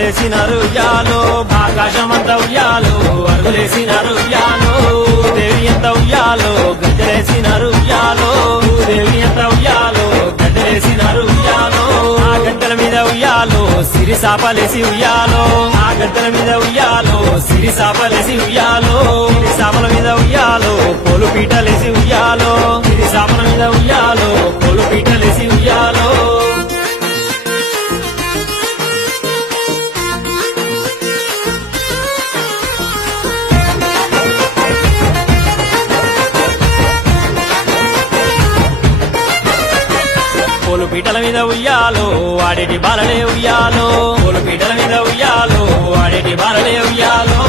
అరుగులేసినారు ఉయ్యాలో ఆకాశమంతా ఉయ్యాలో అరుగులేసినారు ఉయ్యాలో దేవి ఎంత ఉయ్యాలో గద్దెలేసినారు ఉయ్యాలో దేవి ఎంత ఉయ్యాలో గద్దెలేసినారు ఉయ్యాలో ఆ గద్దెల మీద ఉయ్యాలో సిరి సాపలేసి ఉయ్యాలో ఆ గద్దెల మీద ఉయ్యాలో సిరి సాపలేసి ఉయ్యాలో సిరి సాపల మీద ఉయ్యాలో పోలు పీటలేసి ఉయ్యాలో సిరి సాపల మీద ఉయ్యాలో పోలు పీటలేసి ఉయ్యాలో పోలు పీటల మీద ఉయ్యాలో వాడేటి బాలలే ఉయ్యాలో పోలు పీటల మీద ఉయ్యాలో వాడేటి బాలలే ఉయ్యాలో